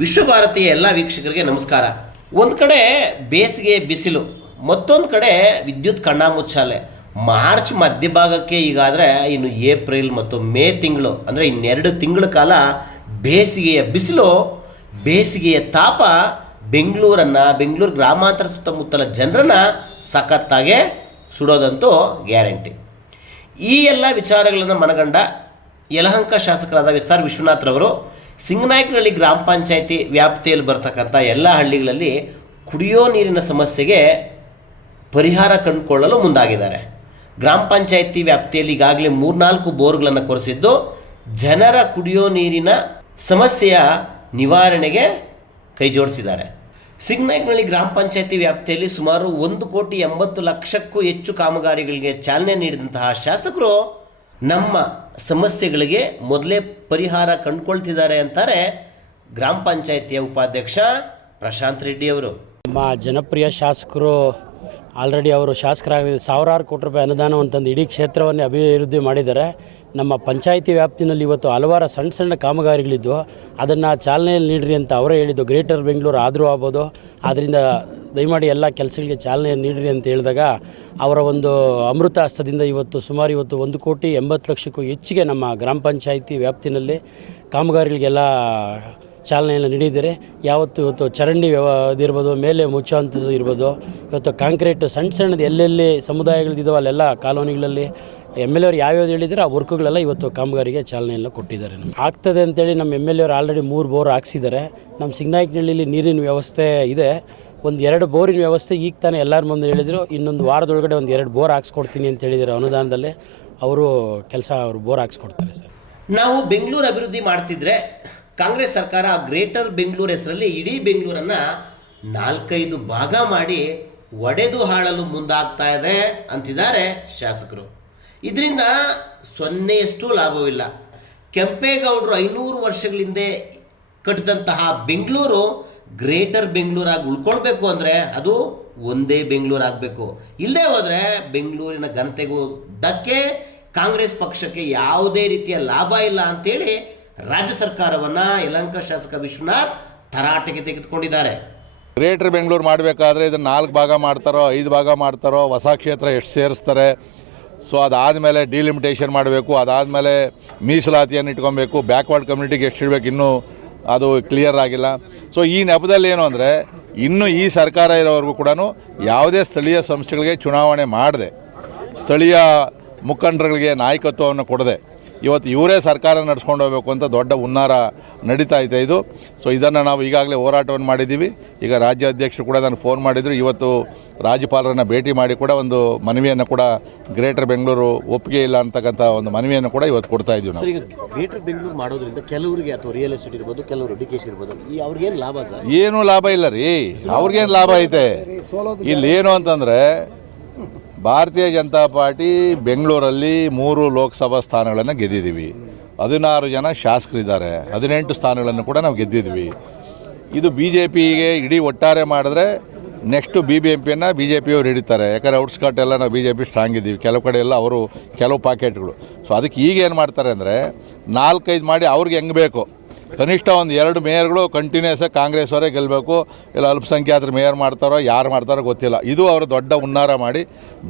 ವಿಶ್ವಭಾರತಿಯ ಎಲ್ಲ ವೀಕ್ಷಕರಿಗೆ ನಮಸ್ಕಾರ. ಒಂದು ಕಡೆ ಬೇಸಿಗೆ ಬಿಸಿಲು, ಮತ್ತೊಂದು ಕಡೆ ವಿದ್ಯುತ್ ಕಣ್ಣಾಮುಚ್ಚಾಲೆ. ಮಾರ್ಚ್ ಮಧ್ಯಭಾಗಕ್ಕೆ ಈಗಾದರೆ ಇನ್ನು ಏಪ್ರಿಲ್ ಮತ್ತು ಮೇ ತಿಂಗಳು, ಅಂದರೆ ಇನ್ನೆರಡು ತಿಂಗಳ ಕಾಲ ಬೇಸಿಗೆಯ ಬಿಸಿಲು, ಬೇಸಿಗೆಯ ತಾಪ ಬೆಂಗಳೂರನ್ನು, ಬೆಂಗಳೂರು ಗ್ರಾಮಾಂತರ ಸುತ್ತಮುತ್ತಲ ಜನರನ್ನು ಸಖತ್ತಾಗೆ ಸುಡೋದಂತೂ ಗ್ಯಾರಂಟಿ. ಈ ಎಲ್ಲ ವಿಚಾರಗಳನ್ನು ಮನಗಂಡ ಯಲಹಂಕ ಶಾಸಕರಾದ ಎಸ್ ಆರ್ ವಿಶ್ವನಾಥ್ರವರು ಸಿಂಗನಾಯಕನಹಳ್ಳಿ ಗ್ರಾಮ ಪಂಚಾಯಿತಿ ವ್ಯಾಪ್ತಿಯಲ್ಲಿ ಬರ್ತಕ್ಕಂಥ ಎಲ್ಲ ಹಳ್ಳಿಗಳಲ್ಲಿ ಕುಡಿಯೋ ನೀರಿನ ಸಮಸ್ಯೆಗೆ ಪರಿಹಾರ ಕಂಡುಕೊಳ್ಳಲು ಮುಂದಾಗಿದ್ದಾರೆ. ಗ್ರಾಮ ಪಂಚಾಯಿತಿ ವ್ಯಾಪ್ತಿಯಲ್ಲಿ ಈಗಾಗಲೇ ಮೂರ್ನಾಲ್ಕು ಬೋರ್ಗಳನ್ನು ಕೊರೆಸಿದ್ದು, ಜನರ ಕುಡಿಯೋ ನೀರಿನ ಸಮಸ್ಯೆಯ ನಿವಾರಣೆಗೆ ಕೈಜೋಡಿಸಿದ್ದಾರೆ ಜೋಡಿಸಿದ್ದಾರೆ. ಸಿಂಗನಾಯಕನಹಳ್ಳಿ ಗ್ರಾಮ ಪಂಚಾಯಿತಿ ವ್ಯಾಪ್ತಿಯಲ್ಲಿ ಸುಮಾರು ಒಂದು ಕೋಟಿ ಎಂಬತ್ತು ಲಕ್ಷಕ್ಕೂ ಹೆಚ್ಚು ಕಾಮಗಾರಿಗಳಿಗೆ ಚಾಲನೆ ನೀಡಿದಂತಹ ಶಾಸಕರು ನಮ್ಮ ಸಮಸ್ಯೆಗಳಿಗೆ ಮೊದಲೇ ಪರಿಹಾರ ಕಂಡುಕೊಳ್ತಿದ್ದಾರೆ ಅಂತಾರೆ ಗ್ರಾಮ ಪಂಚಾಯಿತಿಯ ಉಪಾಧ್ಯಕ್ಷ ಪ್ರಶಾಂತ್ ರೆಡ್ಡಿ ಅವರು. ನಮ್ಮ ಜನಪ್ರಿಯ ಶಾಸಕರು ಆಲ್ರೆಡಿ ಅವರು ಶಾಸಕರಾಗಿ ಸಾವಿರಾರು ಕೋಟಿ ರೂಪಾಯಿ ಅನುದಾನವನ್ನು ತಂದು ಇಡೀ ಕ್ಷೇತ್ರವನ್ನೇ ಅಭಿವೃದ್ಧಿ ಮಾಡಿದ್ದಾರೆ. ನಮ್ಮ ಪಂಚಾಯಿತಿ ವ್ಯಾಪ್ತಿನಲ್ಲಿ ಇವತ್ತು ಹಲವಾರು ಸಣ್ಣ ಸಣ್ಣ ಕಾಮಗಾರಿಗಳಿದ್ವು. ಅದನ್ನು ಚಾಲನೆಯಲ್ಲಿ ನೀಡ್ರಿ ಅಂತ ಅವರೇ ಹೇಳಿದ್ದು. ಗ್ರೇಟರ್ ಬೆಂಗಳೂರು ಆದರೂ ಆಗ್ಬೋದು. ಆದ್ದರಿಂದ ದಯಮಾಡಿ ಎಲ್ಲ ಕೆಲಸಗಳಿಗೆ ಚಾಲನೆ ನೀಡ್ರಿ ಅಂತ ಹೇಳಿದಾಗ ಅವರ ಒಂದು ಅಮೃತ ಹಸ್ತದಿಂದ ಇವತ್ತು ಸುಮಾರು ಇವತ್ತು ಒಂದು ಕೋಟಿ ಎಂಬತ್ತು ಲಕ್ಷಕ್ಕೂ ಹೆಚ್ಚಿಗೆ ನಮ್ಮ ಗ್ರಾಮ ಪಂಚಾಯಿತಿ ವ್ಯಾಪ್ತಿನಲ್ಲಿ ಕಾಮಗಾರಿಗಳಿಗೆಲ್ಲ ಚಾಲನೆಯನ್ನು ನೀಡಿದರೆ ಯಾವತ್ತು ಇವತ್ತು ಚರಂಡಿ ವ್ಯವ ಇದಿರ್ಬೋದು ಮೇಲೆ ಮುಚ್ಚುವಂಥದ್ದು ಇರ್ಬೋದು, ಇವತ್ತು ಕಾಂಕ್ರೀಟ್ ಸಣ್ಣ ಸಣ್ಣದು ಎಲ್ಲೆಲ್ಲಿ ಸಮುದಾಯಗಳಿದ್ದಾವೆ ಅಲ್ಲೆಲ್ಲ ಕಾಲೋನಿಗಳಲ್ಲಿ ಎಂ ಎಲ್ ಎವ್ರು ಯಾವ್ಯಾವ್ದು ಹೇಳಿದ್ರೆ ಆ ವರ್ಕ್ಗಳೆಲ್ಲ ಇವತ್ತು ಕಾಮಗಾರಿಗೆ ಚಾಲನೆಯನ್ನು ಕೊಟ್ಟಿದ್ದಾರೆ ನಮ್ಗೆ. ಆಗ್ತದೆ ಅಂತೇಳಿ ನಮ್ಮ ಎಂ ಎಲ್ ಎವ್ರು ಆಲ್ರೆಡಿ ಮೂರು ಬೋರ್ ಹಾಕ್ಸಿದ್ದಾರೆ. ನಮ್ಮ ಸಿಂಗ್ನಾಯಕನಹಳ್ಳಿಲಿ ನೀರಿನ ವ್ಯವಸ್ಥೆ ಇದೆ. ಒಂದು ಎರಡು ಬೋರಿನ ವ್ಯವಸ್ಥೆ ಈಗ ತಾನೇ ಎಲ್ಲರ ಮುಂದೆ ಹೇಳಿದರು. ಇನ್ನೊಂದು ವಾರದೊಳಗಡೆ ಒಂದು ಎರಡು ಬೋರ್ ಹಾಕ್ಸ್ಕೊಡ್ತೀನಿ ಅಂತ ಹೇಳಿದರು ಅನುದಾನದಲ್ಲಿ. ಅವರು ಕೆಲಸ ಅವರು ಬೋರ್ ಹಾಕ್ಸ್ಕೊಡ್ತಾರೆ ಸರ್. ನಾವು ಬೆಂಗಳೂರು ಅಭಿವೃದ್ಧಿ ಮಾಡ್ತಿದ್ರೆ ಕಾಂಗ್ರೆಸ್ ಸರ್ಕಾರ ಗ್ರೇಟರ್ ಬೆಂಗಳೂರು ಹೆಸರಲ್ಲಿ ಇಡೀ ಬೆಂಗಳೂರನ್ನು ನಾಲ್ಕೈದು ಭಾಗ ಮಾಡಿ ಒಡೆದು ಹಾಳಲು ಮುಂದಾಗ್ತಾ ಇದೆ ಅಂತಿದ್ದಾರೆ ಶಾಸಕರು. ಇದರಿಂದ ಸೊನ್ನೆಯಷ್ಟು ಲಾಭವಿಲ್ಲ. ಕೆಂಪೇಗೌಡರು ಐನೂರು ವರ್ಷಗಳಿಂದೆ ಕಟ್ಟಿದಂತಹ ಬೆಂಗಳೂರು ಗ್ರೇಟರ್ ಬೆಂಗಳೂರಾಗಿ ಉಳ್ಕೊಳ್ಬೇಕು ಅಂದರೆ ಅದು ಒಂದೇ ಬೆಂಗಳೂರು ಆಗಬೇಕು. ಇಲ್ಲದೆ ಹೋದರೆ ಬೆಂಗಳೂರಿನ ಘನತೆಗೂ ಧಕ್ಕೆ ಕಾಂಗ್ರೆಸ್ ಪಕ್ಷಕ್ಕೆ ಯಾವುದೇ ರೀತಿಯ ಲಾಭ ಇಲ್ಲ ಅಂತೇಳಿ ರಾಜ್ಯ ಸರ್ಕಾರವನ್ನು ಯಲಂಕ ಶಾಸಕ ವಿಶ್ವನಾಥ್ ತರಾಟೆಗೆ ತೆಗೆದುಕೊಂಡಿದ್ದಾರೆ. ಗ್ರೇಟರ್ ಬೆಂಗಳೂರು ಮಾಡಬೇಕಾದ್ರೆ ಇದನ್ನು ನಾಲ್ಕು ಭಾಗ ಮಾಡ್ತಾರೋ, ಐದು ಭಾಗ ಮಾಡ್ತಾರೋ, ಹೊಸ ಕ್ಷೇತ್ರ ಎಷ್ಟು ಸೇರಿಸ್ತಾರೆ ಸೊ ಅದಾದಮೇಲೆ ಡಿಲಿಮಿಟೇಷನ್ ಮಾಡಬೇಕು, ಅದಾದಮೇಲೆ ಮೀಸಲಾತಿಯನ್ನು ಇಟ್ಕೊಬೇಕು ಬ್ಯಾಕ್ವರ್ಡ್ ಕಮ್ಯುನಿಟಿಗೆ ಎಷ್ಟು ಇಡಬೇಕು ಇನ್ನೂ ಅದು ಕ್ಲಿಯರ್ ಆಗಿಲ್ಲ. ಸೊ ಈ ನೆಪದಲ್ಲಿ ಏನು ಅಂದರೆ, ಇನ್ನೂ ಈ ಸರ್ಕಾರ ಇರೋವರೆಗೂ ಕೂಡ ಯಾವುದೇ ಸ್ಥಳೀಯ ಸಂಸ್ಥೆಗಳಿಗೆ ಚುನಾವಣೆ ಮಾಡದೆ. ಸ್ಥಳೀಯ ಮುಖಂಡರುಗಳಿಗೆ ನಾಯಕತ್ವವನ್ನು ಕೊಡದೆ. ಇವತ್ತು ಇವರೇ ಸರ್ಕಾರ ನಡೆಸ್ಕೊಂಡು ಹೋಗಬೇಕು ಅಂತ ದೊಡ್ಡ ಹುನ್ನಾರ ನಡೀತಾ ಇದೆ ಇದು. ಸೊ ಇದನ್ನು ನಾವು ಈಗಾಗಲೇ ಹೋರಾಟವನ್ನು ಮಾಡಿದ್ದೀವಿ. ಈಗ ರಾಜ್ಯ ಅಧ್ಯಕ್ಷರು ಕೂಡ ನಾನು ಫೋನ್ ಮಾಡಿದರು. ಇವತ್ತು ರಾಜ್ಯಪಾಲರನ್ನು ಭೇಟಿ ಮಾಡಿ ಕೂಡ ಒಂದು ಮನವಿಯನ್ನು ಕೂಡ ಗ್ರೇಟರ್ ಬೆಂಗಳೂರು ಒಪ್ಪಿಗೆ ಇಲ್ಲ ಅಂತಕ್ಕಂಥ ಒಂದು ಮನವಿಯನ್ನು ಕೂಡ ಇವತ್ತು ಕೊಡ್ತಾ ಇದ್ದೀವಿ ನಾವು. ಈಗ ಗ್ರೇಟರ್ ಬೆಂಗಳೂರು ಮಾಡೋದ್ರಿಂದ ಕೆಲವರಿಗೆ ಅಥವಾ ರಿಯಲ್ ಎಸ್ಟೇಟ್ ಇರ್ಬೋದು ಕೆಲವರು ಎಜುಕೇಶನ್ ಇರ್ಬೋದು ಈ ಅವ್ರಿಗೇನು ಲಾಭ ಸರ್? ಏನೂ ಲಾಭ ಇಲ್ಲ ರೀ. ಅವ್ರಿಗೇನು ಲಾಭ ಐತೆ. ಇಲ್ಲಿ ಏನು ಅಂತಂದರೆ ಭಾರತೀಯ ಜನತಾ ಪಾರ್ಟಿ ಬೆಂಗಳೂರಲ್ಲಿ ಮೂರು ಲೋಕಸಭಾ ಸ್ಥಾನಗಳನ್ನು ಗೆದ್ದಿದ್ದೀವಿ. ಹದಿನಾರು ಜನ ಶಾಸಕರಿದ್ದಾರೆ. ಹದಿನೆಂಟು ಸ್ಥಾನಗಳನ್ನು ಕೂಡ ನಾವು ಗೆದ್ದಿದ್ವಿ ಇದು ಬಿ ಜೆ ಪಿಗೆ ಇಡೀ ಒಟ್ಟಾರೆ ಮಾಡಿದ್ರೆ ನೆಕ್ಸ್ಟು ಬಿ ಬಿ ಎಂ ಪಿಯನ್ನು ಬಿ ಜೆ ಪಿಯವ್ರು ಹಿಡಿತಾರೆ. ಯಾಕಂದರೆ ಔಟ್ಸ್ಕಟ್ ಎಲ್ಲ ನಾವು ಬಿ ಜೆ ಪಿ ಸ್ಟ್ರಾಂಗ್ ಇದ್ದೀವಿ. ಕೆಲವು ಕಡೆ ಎಲ್ಲ ಅವರು ಕೆಲವು ಪಾಕೆಟ್ಗಳು. ಸೊ ಅದಕ್ಕೆ ಈಗ ಏನು ಮಾಡ್ತಾರೆ ಅಂದರೆ ನಾಲ್ಕೈದು ಮಾಡಿ ಅವ್ರಿಗೆ ಹೆಂಗೆ ಬೇಕು? ಕನಿಷ್ಠ ಒಂದು ಎರಡು ಮೇಯರ್ಗಳು ಕಂಟಿನ್ಯೂಸ್ ಆಗಿ ಕಾಂಗ್ರೆಸ್ ಅವರೇ ಗೆಲ್ಲಬೇಕು ಇಲ್ಲ, ಅಲ್ಪಸಂಖ್ಯಾತರು ಮೇಯರ್ ಮಾಡ್ತಾರೋ, ಯಾರು ಮಾಡ್ತಾರೋ ಗೊತ್ತಿಲ್ಲ. ಇದು ಅವರು ದೊಡ್ಡ ಹುನ್ನಾರ ಮಾಡಿ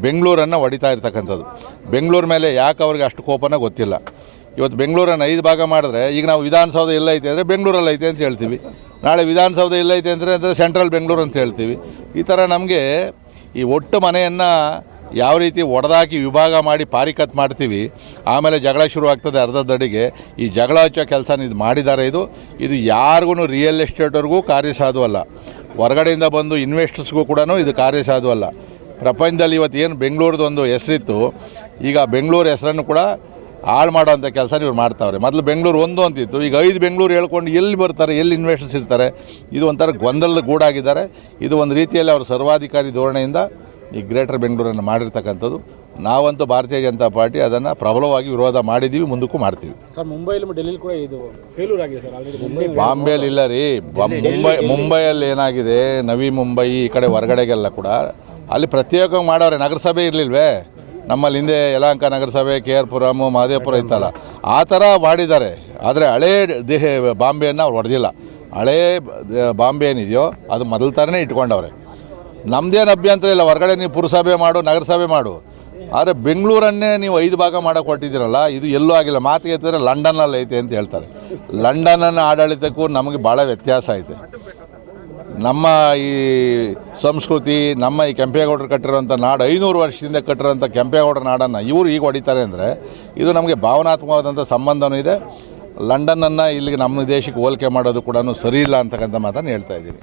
ಬೆಂಗಳೂರನ್ನು ಹೊಡಿತಾ ಇರ್ತಕ್ಕಂಥದ್ದು. ಬೆಂಗಳೂರು ಮೇಲೆ ಯಾಕೆ ಅವ್ರಿಗೆ ಅಷ್ಟು ಕೋಪನ ಗೊತ್ತಿಲ್ಲ. ಇವತ್ತು ಬೆಂಗಳೂರನ್ನು ಐದು ಭಾಗ ಮಾಡಿದ್ರೆ, ಈಗ ನಾವು ವಿಧಾನಸೌಧ ಎಲ್ಲೈತೆ ಅಂದರೆ ಬೆಂಗಳೂರಲ್ಲಿ ಐತೆ ಅಂತ ಹೇಳ್ತೀವಿ. ನಾಳೆ ವಿಧಾನಸೌಧ ಎಲ್ಲೈತೆ ಅಂದರೆ ಅಂದರೆ ಸೆಂಟ್ರಲ್ ಬೆಂಗಳೂರು ಅಂತ ಹೇಳ್ತೀವಿ. ಈ ಥರ ನಮಗೆ ಈ ಒಟ್ಟು ಮನೆಯನ್ನು ಯಾವ ರೀತಿ ಒಡೆದಾಕಿ ವಿಭಾಗ ಮಾಡಿ ಪಾರಿಕತ್ ಮಾಡ್ತೀವಿ, ಆಮೇಲೆ ಜಗಳ ಶುರು ಆಗ್ತದೆ ಅರ್ಧದಡಿಗೆ. ಈ ಜಗಳ ಹಚ್ಚೋ ಕೆಲಸ ಇದು ಮಾಡಿದ್ದಾರೆ ಇದು. ಇದು ಯಾರಿಗೂ ರಿಯಲ್ ಎಸ್ಟೇಟ್ವರೆಗೂ ಕಾರ್ಯಸಾಧು ಅಲ್ಲ ಹೊರಗಡೆಯಿಂದ ಬಂದು ಇನ್ವೆಸ್ಟರ್ಸ್ಗೂ ಕೂಡ ಇದು ಕಾರ್ಯಸಾಧು ಅಲ್ಲ ಪ್ರಪಂಚದಲ್ಲಿ ಇವತ್ತು ಏನು ಬೆಂಗಳೂರದ್ದು ಒಂದು ಹೆಸರಿತ್ತು, ಈಗ ಬೆಂಗಳೂರು ಹೆಸರನ್ನು ಕೂಡ ಹಾಳು ಮಾಡೋವಂಥ ಕೆಲಸ ಇವ್ರು ಮಾಡ್ತಾವ್ರೆ. ಮೊದಲು ಬೆಂಗಳೂರು ಒಂದು ಅಂತಿತ್ತು. ಈಗ ಐದು ಬೆಂಗಳೂರು ಹೇಳ್ಕೊಂಡು ಎಲ್ಲಿ ಬರ್ತಾರೆ, ಎಲ್ಲಿ ಇನ್ವೆಸ್ಟರ್ಸ್ ಇರ್ತಾರೆ, ಇದು ಒಂಥರ ಗೊಂದಲದ ಗೂಡಾಗಿದ್ದಾರೆ. ಇದು ಒಂದು ರೀತಿಯಲ್ಲಿ ಅವರು ಸರ್ವಾಧಿಕಾರಿ ಧೋರಣೆಯಿಂದ ಈ ಗ್ರೇಟರ್ ಬೆಂಗಳೂರನ್ನು ಮಾಡಿರ್ತಕ್ಕಂಥದ್ದು. ನಾವಂತೂ ಭಾರತೀಯ ಜನತಾ ಪಾರ್ಟಿ ಅದನ್ನು ಪ್ರಬಲವಾಗಿ ವಿರೋಧ ಮಾಡಿದ್ದೀವಿ ಮುಂದಕ್ಕೂ ಮಾಡ್ತೀವಿ. ಸರ್ ಮುಂಬೈಲಿ ಡೆಲ್ಲಿ ಕೂಡ ಇದು ಫೇಲ್ಯೂರ್ ಆಗಿದೆ ಸರ್ ಆಲ್ರೆಡಿ ಬಾಂಬೆಯಲ್ಲಿ ಇಲ್ಲ ರೀ. ಮುಂಬೈ ಮುಂಬೈಯಲ್ಲಿ ಏನಾಗಿದೆ ನವಿ ಮುಂಬೈ ಈ ಕಡೆ ಹೊರಗಡೆಗೆಲ್ಲ ಕೂಡ. ಅಲ್ಲಿ ಪ್ರತ್ಯೇಕವಾಗಿ ಮಾಡೋರೆ ನಗರಸಭೆ ಇರಲಿಲ್ವೇ? ನಮ್ಮಲ್ಲಿ ಹಿಂದೆ ಯಲಹಂಕ ನಗರಸಭೆ ಕೆ ಆರ್ ಪುರಮು ಮಹದೇವಪುರ ಇತ್ತಲ್ಲ. ಆ ಥರ ಮಾಡಿದ್ದಾರೆ. ಆದರೆ ಹಳೇ ದೇಹ ಬಾಂಬೆಯನ್ನು ಅವ್ರು ಹೊಡೆದಿಲ್ಲ. ಹಳೇ ಬಾಂಬೆ ಏನಿದೆಯೋ ಅದು ಮೊದಲು ಥರನೇ ಇಟ್ಕೊಂಡವ್ರೆ. ನಮ್ಮದೇನು ಅಭ್ಯಂತರ ಇಲ್ಲ. ಹೊರಗಡೆ ನೀವು ಪುರಸಭೆ ಮಾಡು, ನಗರಸಭೆ ಮಾಡು. ಆದರೆ ಬೆಂಗಳೂರನ್ನೇ ನೀವು ಐದು ಭಾಗ ಮಾಡೋಕೆ ಕೊಟ್ಟಿದ್ದೀರಲ್ಲ ಇದು ಎಲ್ಲೂ ಆಗಿಲ್ಲ. ಮಾತಿಗೆ ಎತ್ತಿದ್ರೆ ಲಂಡನ್ನಲ್ಲಿ ಐತೆ ಅಂತ ಹೇಳ್ತಾರೆ. ಲಂಡನ್ನ ಆಡಳಿತಕ್ಕೂ ನಮಗೆ ಭಾಳ ವ್ಯತ್ಯಾಸ ಐತೆ. ನಮ್ಮ ಈ ಸಂಸ್ಕೃತಿ, ನಮ್ಮ ಈ ಕೆಂಪೇಗೌಡರು ಕಟ್ಟಿರುವಂಥ ನಾಡು, ಐನೂರು ವರ್ಷದಿಂದ ಕಟ್ಟಿರೋಂಥ ಕೆಂಪೇಗೌಡರ ನಾಡನ್ನು ಇವರು ಈಗ ಹೊಡಿತಾರೆ ಅಂದರೆ ಇದು ನಮಗೆ ಭಾವನಾತ್ಮಕವಾದಂಥ ಸಂಬಂಧನೂ ಇದೆ. ಲಂಡನನ್ನು ಇಲ್ಲಿಗೆ ನಮ್ಮ ದೇಶಕ್ಕೆ ಹೋಲಿಕೆ ಮಾಡೋದು ಕೂಡ ಸರಿ ಇಲ್ಲ ಅಂತಕ್ಕಂಥ ಮಾತನ್ನು ಹೇಳ್ತಾ ಇದ್ದೀನಿ.